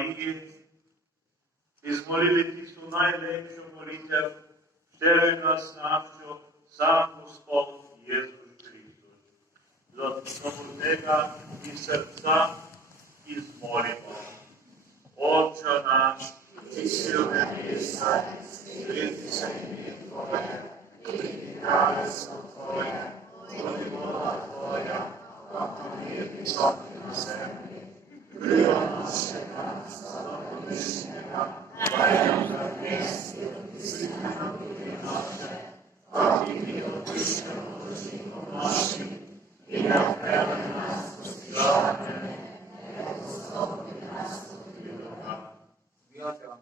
Марії і змолили ту найlepшу молитву, щере нас навчо, сам Господь Єсус Христос. Знову тега і серця і змолимо. Отче наш, Ти сил на небесах, святиться ім'я Твоє, прийди царство Твоє, буде воля Твоя, як на небі, так і на землі. Хліба нашого насущного, дай нам днес і відпусти нам гріхи наші, так і ми відпускаємо должникам нашим, і не введи нас в спокушання, не позбавляй нас від лукавого.